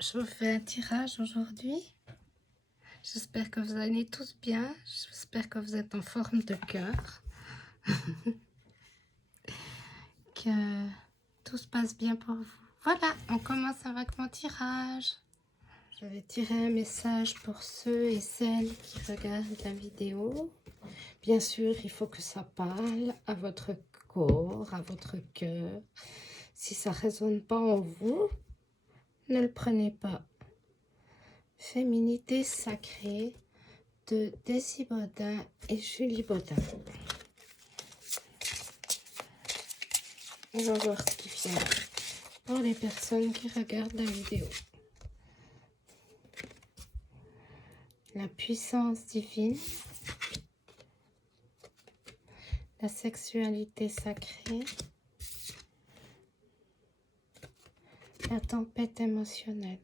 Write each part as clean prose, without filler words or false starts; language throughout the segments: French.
je vous fais un tirage aujourd'hui. J'espère que vous allez tous bien. J'espère que vous êtes en forme de cœur. Que tout se passe bien pour vous. Voilà, on commence avec mon tirage. Je vais tirer un message pour ceux et celles qui regardent la vidéo. Bien sûr, il faut que ça parle à votre corps, à votre cœur. Si ça ne résonne pas en vous, ne le prenez pas. Féminité sacrée de Daisy Baudin et Julie Baudin. On va voir ce qui vient pour les personnes qui regardent la vidéo. La puissance divine, la sexualité sacrée, la tempête émotionnelle.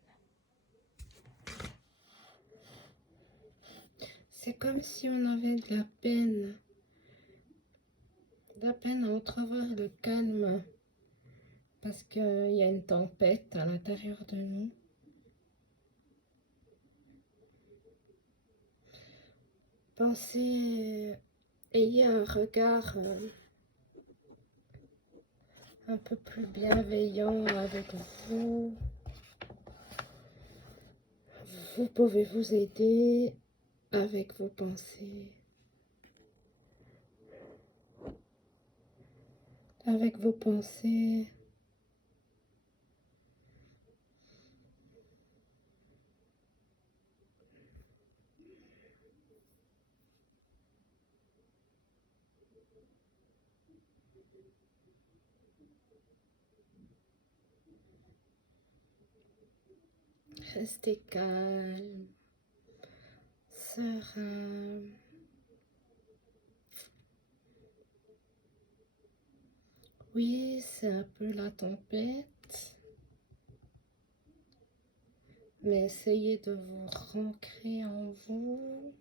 C'est comme si on avait de la peine à entrevoir le calme, parce qu'il y a une tempête à l'intérieur de nous. Pensez, ayez un regard un peu plus bienveillant avec vous. Vous pouvez vous aider avec vos pensées, avec vos pensées. Restez calme, serein. Oui, c'est un peu la tempête, mais essayez de vous ancrer en vous.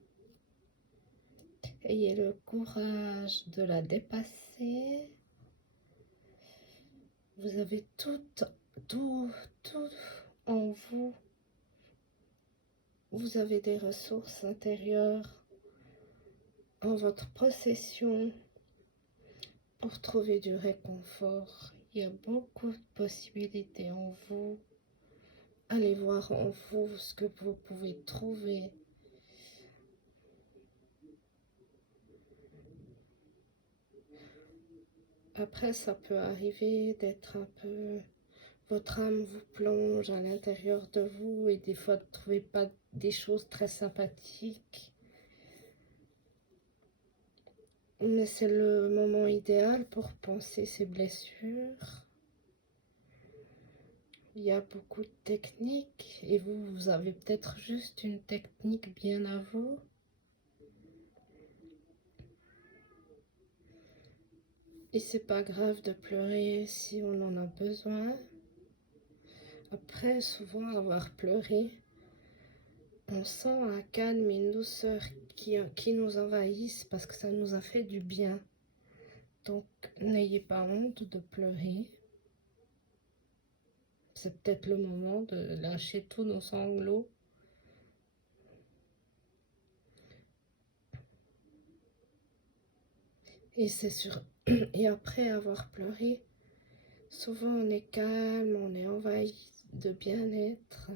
Ayez le courage de la dépasser. Vous avez tout en vous. Vous avez des ressources intérieures en votre possession pour trouver du réconfort. Il y a beaucoup de possibilités en vous. Allez voir en vous ce que vous pouvez trouver. Après, ça peut arriver d'être un peu... Votre âme vous plonge à l'intérieur de vous et des fois, vous ne trouvez pas des choses très sympathiques. Mais c'est le moment idéal pour penser ces blessures. Il y a beaucoup de techniques et vous avez peut-être juste une technique bien à vous. Et c'est pas grave de pleurer si on en a besoin. Après, souvent avoir pleuré, on sent un calme et une douceur qui nous envahissent parce que ça nous a fait du bien. Donc, n'ayez pas honte de pleurer. C'est peut-être le moment de lâcher tous nos sanglots. Et c'est sûr. Et après avoir pleuré, souvent on est calme, on est envahi de bien-être.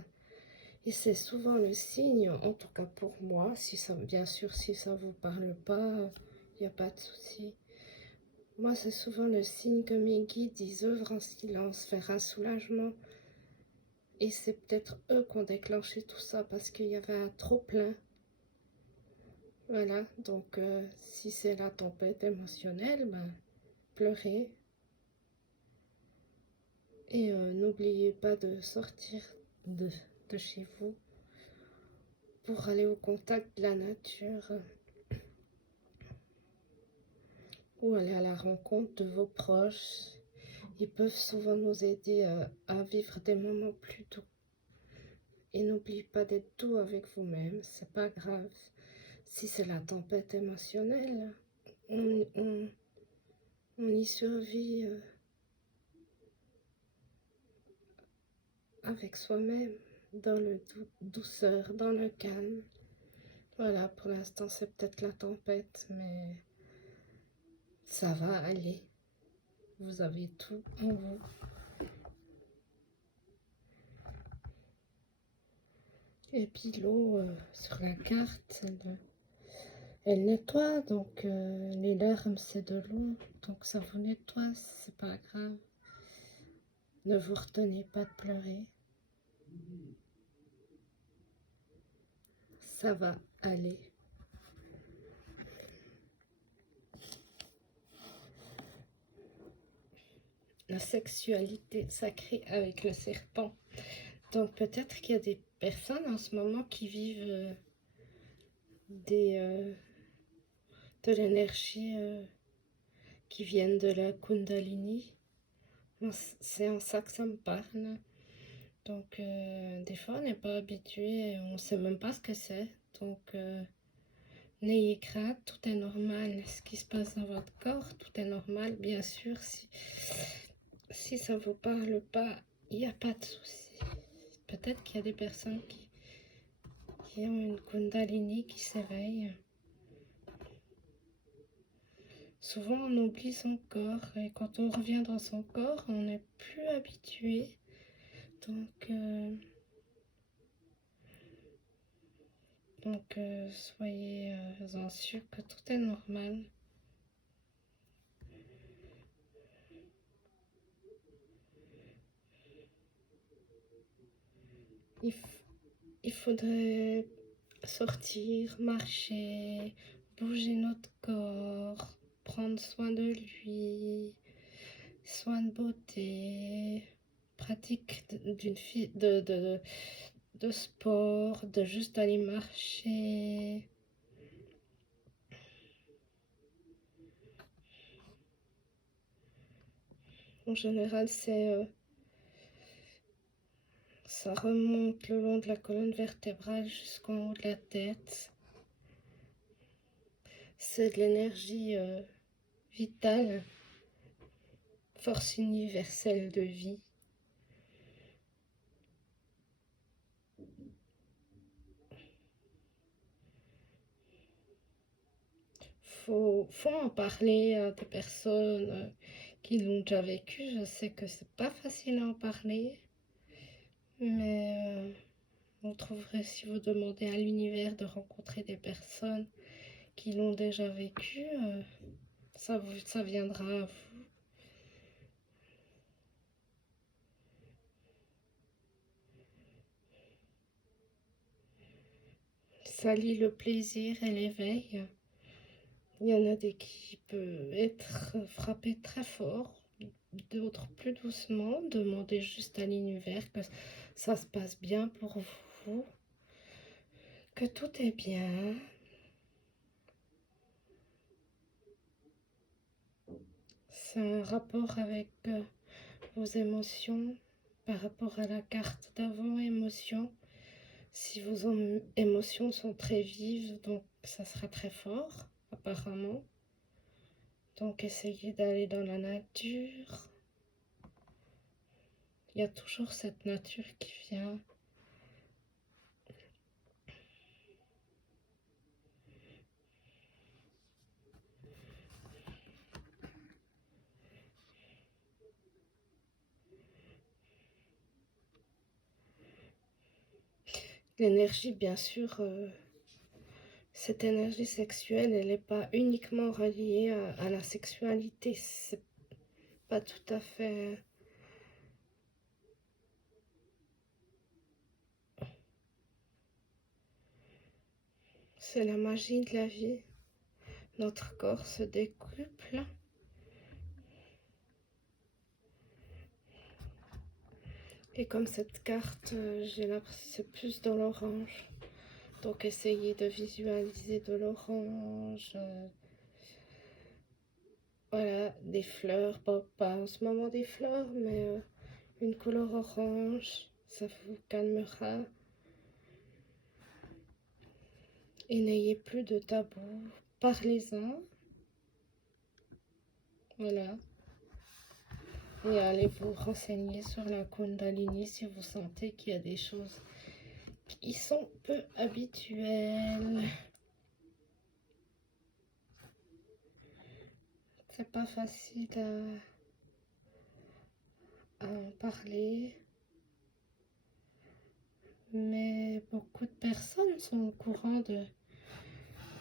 Et c'est souvent le signe, en tout cas pour moi, si ça, bien sûr si ça vous parle pas, il n'y a pas de souci. Moi c'est souvent le signe que mes guides, ils œuvrent en silence, faire un soulagement. Et c'est peut-être eux qui ont déclenché tout ça parce qu'il y avait un trop plein. Voilà, donc si c'est la tempête émotionnelle, ben, pleurez. Et n'oubliez pas de sortir de chez vous pour aller au contact de la nature ou aller à la rencontre de vos proches. Ils peuvent souvent nous aider à vivre des moments plus doux. Et n'oubliez pas d'être doux avec vous-même, c'est pas grave. Si c'est la tempête émotionnelle, on y survit avec soi-même. dans le douceur, dans le calme. Voilà, pour l'instant, c'est peut-être la tempête, mais ça va aller. Vous avez tout en vous. Et puis l'eau sur la carte, elle nettoie, donc les larmes c'est de l'eau, donc ça vous nettoie, c'est pas grave. Ne vous retenez pas de pleurer. Ça va aller. La sexualité sacrée avec le serpent. Donc peut-être qu'il y a des personnes en ce moment qui vivent de l'énergie qui viennent de la Kundalini. C'est en ça que ça me parle. Donc des fois on n'est pas habitué, on ne sait même pas ce que c'est. Donc n'ayez crainte, tout est normal. Ce qui se passe dans votre corps, tout est normal. Bien sûr, si ça ne vous parle pas, il n'y a pas de souci. Peut-être qu'il y a des personnes qui ont une Kundalini qui s'éveille. Souvent, on oublie son corps et quand on revient dans son corps, on n'est plus habitué. Donc, soyez en sûr que tout est normal. Il faudrait sortir, marcher, bouger notre corps, prendre soin de lui, soin de beauté, pratique de sport, de juste aller marcher. En général, ça remonte le long de la colonne vertébrale jusqu'en haut de la tête. C'est de l'énergie vitale, force universelle de vie. Faut en parler à des personnes qui l'ont déjà vécu. Je sais que c'est pas facile à en parler, mais vous trouverez, si vous demandez à l'univers de rencontrer des personnes qui l'ont déjà vécu, ça viendra à vous. Ça lie le plaisir et l'éveil. Il y en a des qui peuvent être frappés très fort, d'autres plus doucement. Demandez juste à l'univers que ça se passe bien pour vous, que tout est bien. C'est un rapport avec vos émotions par rapport à la carte d'avant, émotions. Si vos émotions sont très vives, donc ça sera très fort, apparemment. Donc essayez d'aller dans la nature. Il y a toujours cette nature qui vient. L'énergie, bien sûr, cette énergie sexuelle, elle n'est pas uniquement reliée à la sexualité. C'est pas tout à fait... C'est la magie de la vie. Notre corps se décuple. Et comme cette carte, j'ai l'impression que c'est plus dans l'orange. Donc essayez de visualiser de l'orange. Voilà, des fleurs. Pas en ce moment des fleurs, mais une couleur orange. Ça vous calmera. Et n'ayez plus de tabou. Parlez-en. Voilà. Et allez vous renseigner sur la Kundalini si vous sentez qu'il y a des choses qui sont peu habituelles. C'est pas facile à en parler, mais beaucoup de personnes sont au courant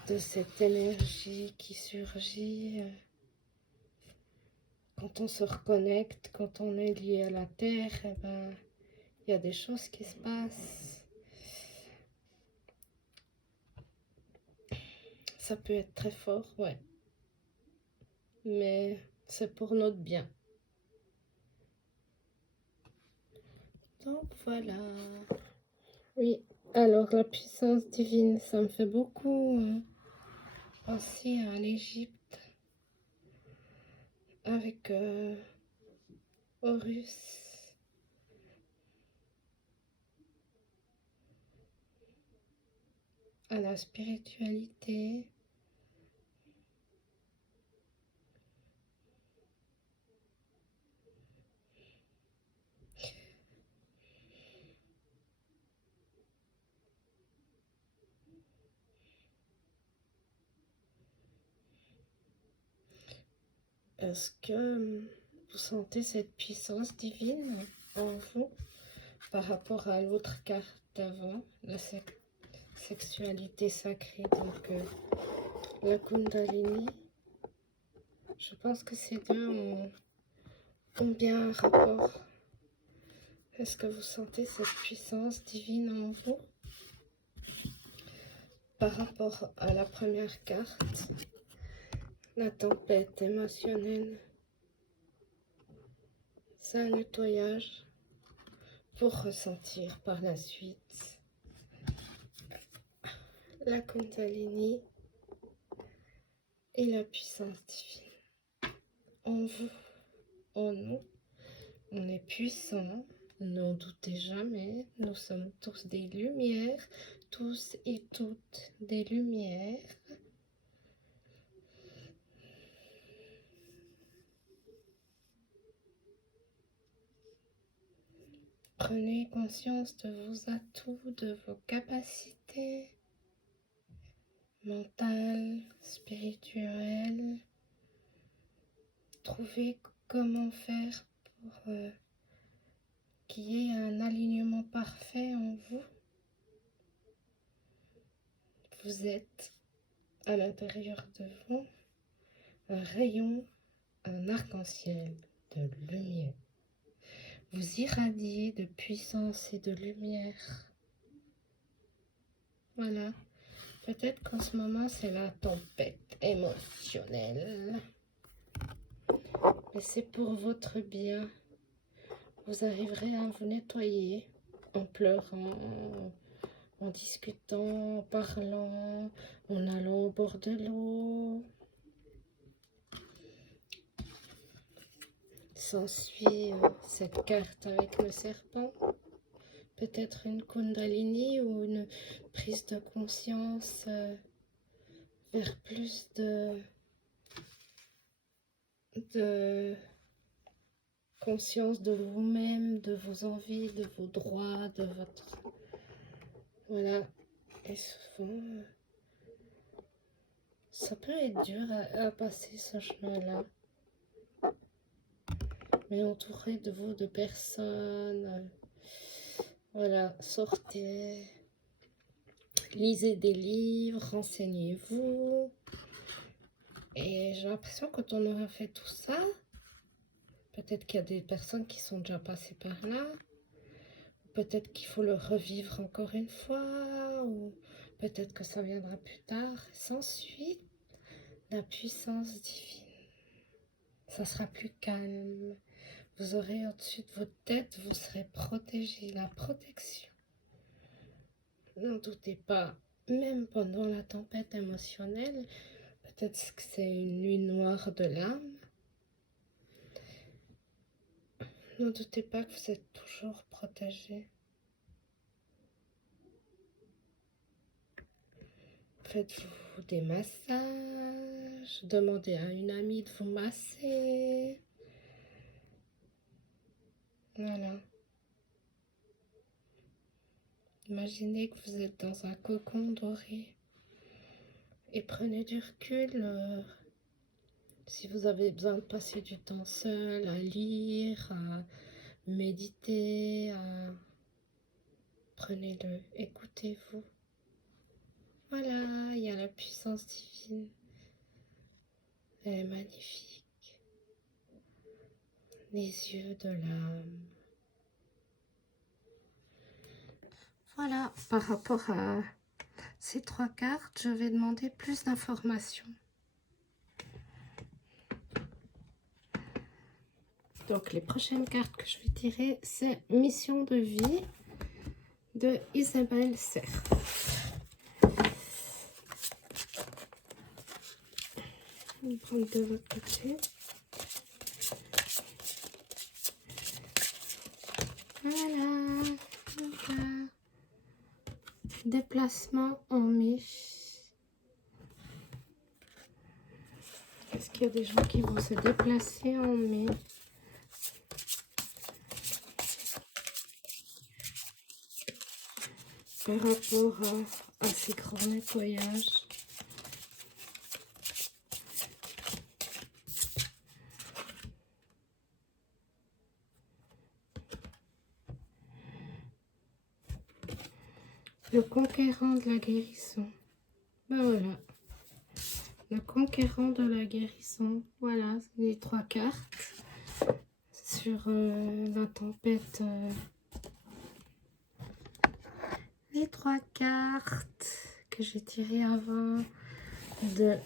de cette énergie qui surgit quand on se reconnecte, quand on est lié à la terre. Eh ben, il y a des choses qui se passent. Ça peut être très fort, ouais, mais c'est pour notre bien. Donc voilà. Oui, alors la puissance divine, ça me fait beaucoup penser à l'Égypte avec Horus. À la spiritualité. Est-ce que vous sentez cette puissance divine en vous par rapport à l'autre carte d'avant, la sexualité sacrée, donc la Kundalini? Je pense que ces deux ont bien un rapport. Est-ce que vous sentez cette puissance divine en vous par rapport à la première carte, la tempête émotionnelle? C'est un nettoyage pour ressentir par la suite la Kundalini et la puissance divine en vous, en nous. On est puissant, n'en doutez jamais, nous sommes tous des lumières, tous et toutes des lumières. Prenez conscience de vos atouts, de vos capacités mentales, spirituelles. Trouvez comment faire pour qu'il y ait un alignement parfait en vous. Vous êtes à l'intérieur de vous un rayon, un arc-en-ciel de lumière. Vous irradiez de puissance et de lumière. Voilà. Peut-être qu'en ce moment, c'est la tempête émotionnelle. Mais c'est pour votre bien. Vous arriverez à vous nettoyer en pleurant, en discutant, en parlant, en allant au bord de l'eau. S'ensuit cette carte avec le serpent. Peut-être une Kundalini ou une prise de conscience vers plus de conscience de vous-même, de vos envies, de vos droits, de votre... Voilà. Et souvent, ça peut être dur à passer ce chemin-là. Mais entouré de vous, de personnes, voilà, sortez, lisez des livres, renseignez-vous. Et j'ai l'impression que quand on aura fait tout ça, peut-être qu'il y a des personnes qui sont déjà passées par là, peut-être qu'il faut le revivre encore une fois, ou peut-être que ça viendra plus tard. S'ensuit la puissance divine. Ça sera plus calme. Vous aurez au-dessus de votre tête, vous serez protégé. La protection. N'en doutez pas, même pendant la tempête émotionnelle, peut-être que c'est une nuit noire de l'âme. N'en doutez pas que vous êtes toujours protégé. Faites-vous des massages, demandez à une amie de vous masser. Voilà. Imaginez que vous êtes dans un cocon doré et prenez du recul. Si vous avez besoin de passer du temps seul, à lire, à méditer, prenez-le, écoutez-vous. Voilà, il y a la puissance divine. Elle est magnifique. Les yeux de l'âme. Voilà, par rapport à ces 3 cartes, je vais demander plus d'informations. Donc, les prochaines cartes que je vais tirer, c'est Mission de vie de Isabelle Serre. On va prendre de votre côté. Voilà. Déplacement en mai. Est-ce qu'il y a des gens qui vont se déplacer en mai? Par rapport à ces grands nettoyages. Le conquérant de la guérison. Ben voilà. Le conquérant de la guérison. Voilà, les 3 cartes. Sur la tempête. Les 3 cartes que j'ai tirées avant de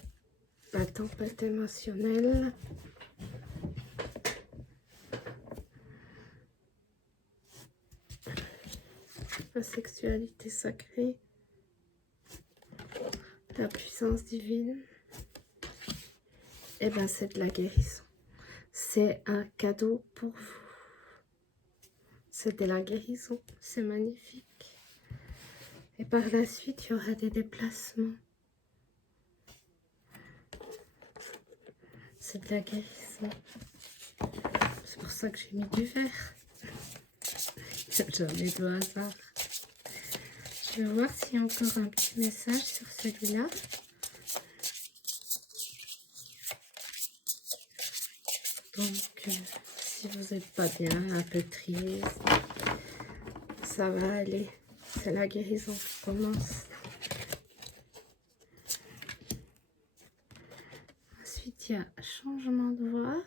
la tempête émotionnelle. La sexualité sacrée. La puissance divine. Et ben c'est de la guérison. C'est un cadeau pour vous. C'est de la guérison. C'est magnifique. Et par la suite, il y aura des déplacements. C'est de la guérison. C'est pour ça que j'ai mis du vert. Jamais de hasard. Je vais voir s'il y a encore un petit message sur celui-là. Donc, si vous n'êtes pas bien, un peu triste, ça va aller. C'est la guérison qui commence. Ensuite, il y a changement de voie.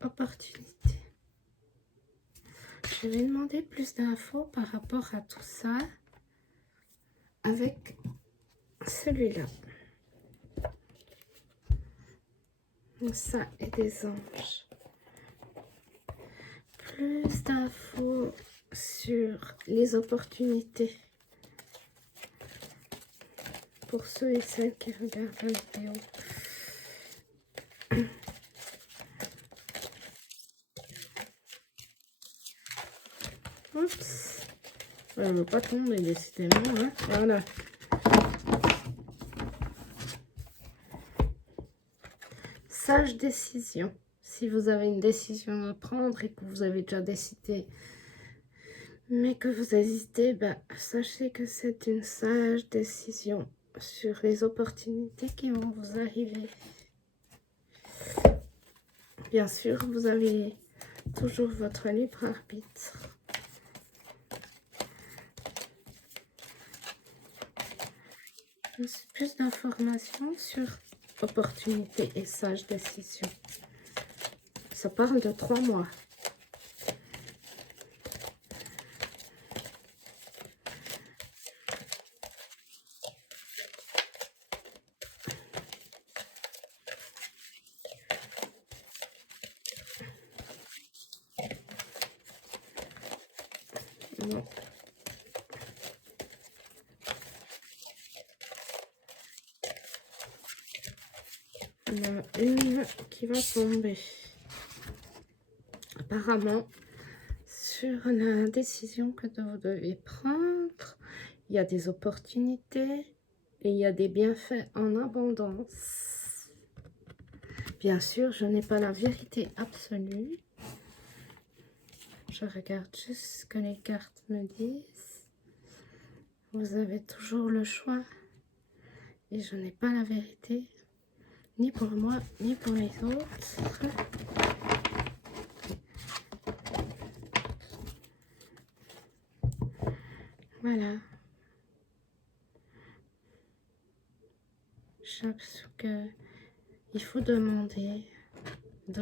Opportunité. Je vais demander plus d'infos par rapport à tout ça avec celui-là. Ça et des anges. Plus d'infos sur les opportunités. Pour ceux et celles qui regardent la vidéo. Oups. Elle ne veut pas tomber décidément. Hein. Voilà. Sage décision. Si vous avez une décision à prendre et que vous avez déjà décidé, mais que vous hésitez, ben, sachez que c'est une sage décision sur les opportunités qui vont vous arriver. Bien sûr, vous avez toujours votre libre arbitre. Plus d'informations sur opportunité et sage décision. Ça parle de 3 mois. Non. Il y en a une qui va tomber. Apparemment, sur la décision que vous devez prendre, il y a des opportunités et il y a des bienfaits en abondance. Bien sûr, je n'ai pas la vérité absolue. Je regarde juste ce que les cartes me disent. Vous avez toujours le choix. Et je n'ai pas la vérité, ni pour moi, ni pour les autres. Voilà. J'ai l'impression que il faut demander. Je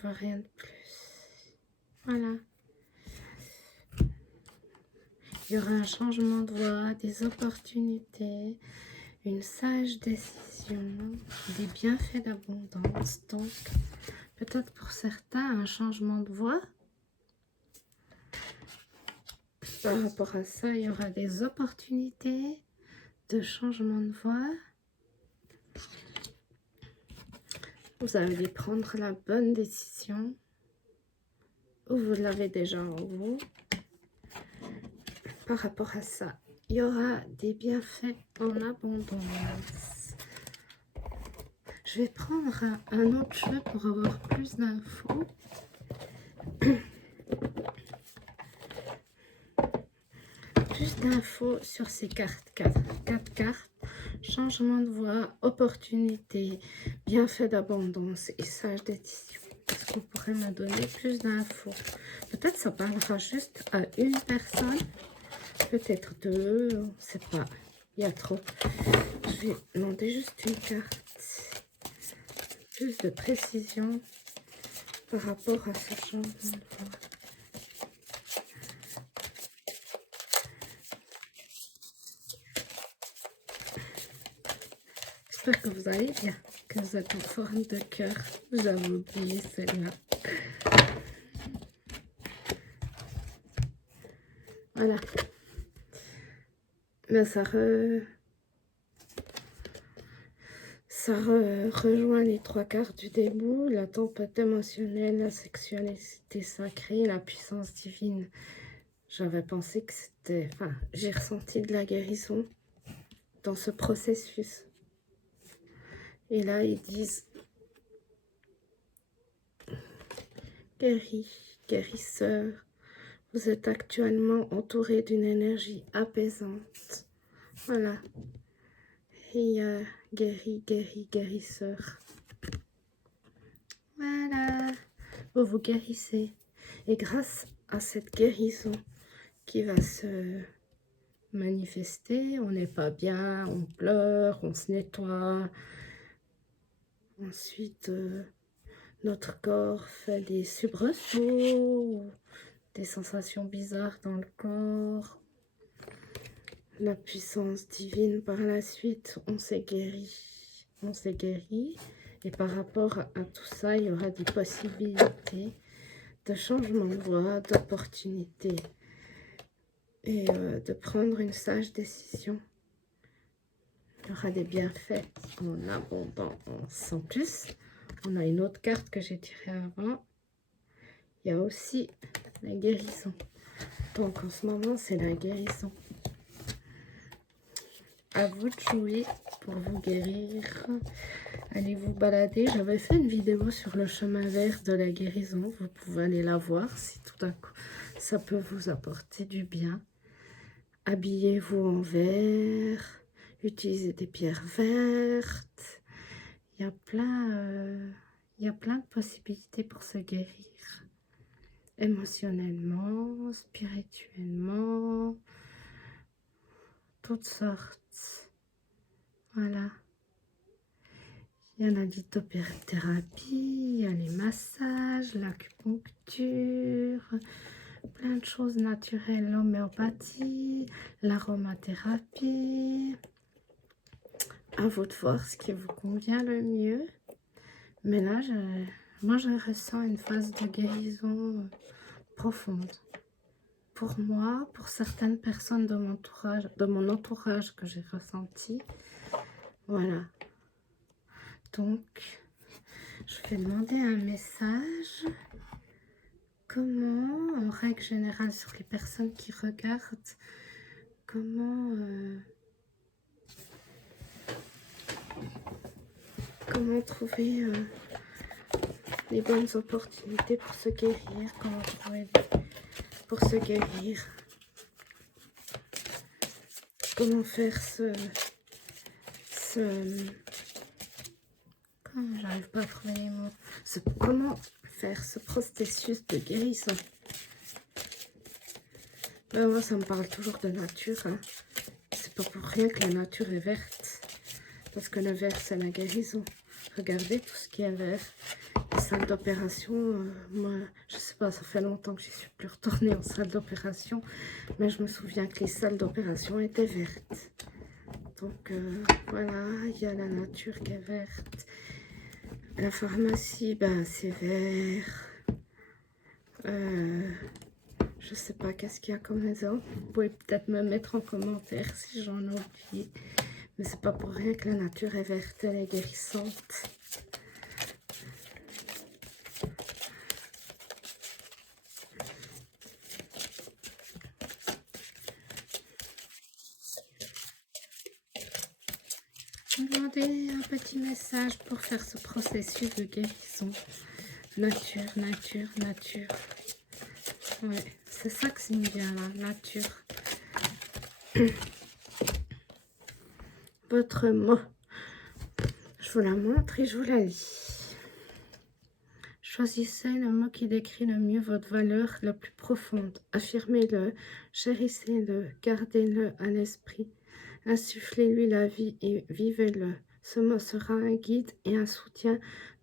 vois rien de plus. Voilà. Il y aura un changement de voie, des opportunités, une sage décision, des bienfaits d'abondance. Donc, peut-être pour certains, un changement de voie. Par rapport à ça, il y aura des opportunités de changement de voie. Vous allez prendre la bonne décision. Ou vous l'avez déjà en vous. Par rapport à ça, il y aura des bienfaits en abondance. Je vais prendre un autre jeu pour avoir plus d'infos. Plus d'infos sur ces cartes. 4 cartes. Changement de voie, opportunité, bienfait d'abondance et sage décision. Est-ce qu'on pourrait me donner plus d'infos? Peut-être ça parlera juste à une personne. Peut-être 2, on ne sait pas. Il y a trop. Je vais demander juste une carte. Plus de précision par rapport à ce changement de voie. J'espère que vous allez bien, que vous êtes en forme de cœur. J'avais oublié celle-là. Voilà. Mais ça rejoint les 3 quarts du début, la tempête émotionnelle, la sexualité sacrée, la puissance divine. J'avais pensé que c'était... Enfin, j'ai ressenti de la guérison dans ce processus. Et là, ils disent guérisseur, vous êtes actuellement entouré d'une énergie apaisante. Voilà. Et guérisseur. Voilà. Vous guérissez. Et grâce à cette guérison qui va se manifester, on n'est pas bien, on pleure, on se nettoie. Ensuite, notre corps fait des soubresauts, des sensations bizarres dans le corps. La puissance divine par la suite, on s'est guéri. On s'est guéri. Et par rapport à tout ça, il y aura des possibilités de changement de voie, d'opportunités. Et de prendre une sage décision. Il y aura des bienfaits en abondance. En plus, on a une autre carte que j'ai tirée avant. Il y a aussi la guérison. Donc en ce moment, c'est la guérison. À vous de jouer pour vous guérir. Allez vous balader. J'avais fait une vidéo sur le chemin vert de la guérison. Vous pouvez aller la voir si tout d'un coup ça peut vous apporter du bien. Habillez-vous en vert. Utilisez des pierres vertes. Il y a plein de possibilités pour se guérir. Émotionnellement, spirituellement, toutes sortes. Voilà. Il y a la lithothérapie, il y a les massages, l'acupuncture, plein de choses naturelles, l'homéopathie, l'aromathérapie. À vous de voir ce qui vous convient le mieux. Mais là, moi, je ressens une phase de guérison profonde. Pour moi, pour certaines personnes de mon entourage que j'ai ressenti. Voilà. Donc, je vais demander un message. Comment, en règle générale, sur les personnes qui regardent, comment comment trouver les bonnes opportunités pour se guérir, comment trouver pour se guérir, comment faire comment j'arrive pas à trouver les mots, comment faire ce processus de guérison. Ben, moi ça me parle toujours de nature, hein. C'est pas pour rien que la nature est verte, parce que le vert c'est la guérison. Regardez tout ce qui est vert. Les salles d'opération, moi, je sais pas, ça fait longtemps que je suis plus retournée en salle d'opération, mais je me souviens que les salles d'opération étaient vertes. Donc voilà, il y a la nature qui est verte. La pharmacie, ben c'est vert. Je sais pas qu'est-ce qu'il y a comme exemple. Vous pouvez peut-être me mettre en commentaire si j'en ai oublié. Mais c'est pas pour rien que la nature est verte, elle est guérissante. Demandez un petit message pour faire ce processus de guérison. Nature, nature, nature. Ouais, c'est ça que c'est bien là, nature. Votre mot. Je vous la montre et je vous la lis. Choisissez le mot qui décrit le mieux votre valeur la plus profonde. Affirmez-le, chérissez-le, gardez-le à l'esprit. Insufflez-lui la vie et vivez-le. Ce mot sera un guide et un soutien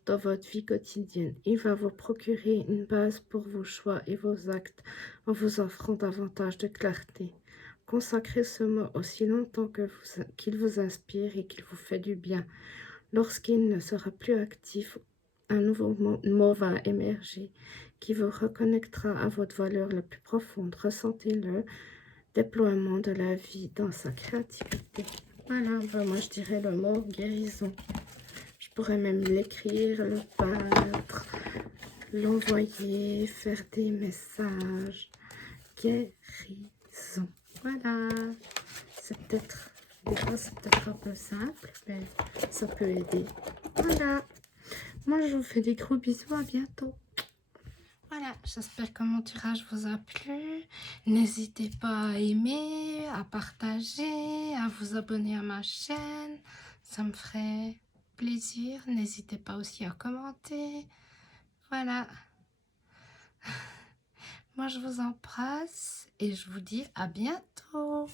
dans votre vie quotidienne. Il va vous procurer une base pour vos choix et vos actes en vous offrant davantage de clarté. Consacrez ce mot aussi longtemps qu'il vous inspire et qu'il vous fait du bien. Lorsqu'il ne sera plus actif, un nouveau mot va émerger qui vous reconnectera à votre valeur la plus profonde. Ressentez-le. Déploiement de la vie dans sa créativité. Voilà, ben moi je dirais le mot guérison. Je pourrais même l'écrire, le peindre, l'envoyer, faire des messages. Guérison. Voilà. C'est peut-être, des fois c'est peut-être un peu simple, mais ça peut aider. Voilà. Moi je vous fais des gros bisous, à bientôt. Voilà, j'espère que mon tirage vous a plu. N'hésitez pas à aimer, à partager, à vous abonner à ma chaîne. Ça me ferait plaisir. N'hésitez pas aussi à commenter. Voilà. Moi, je vous embrasse et je vous dis à bientôt.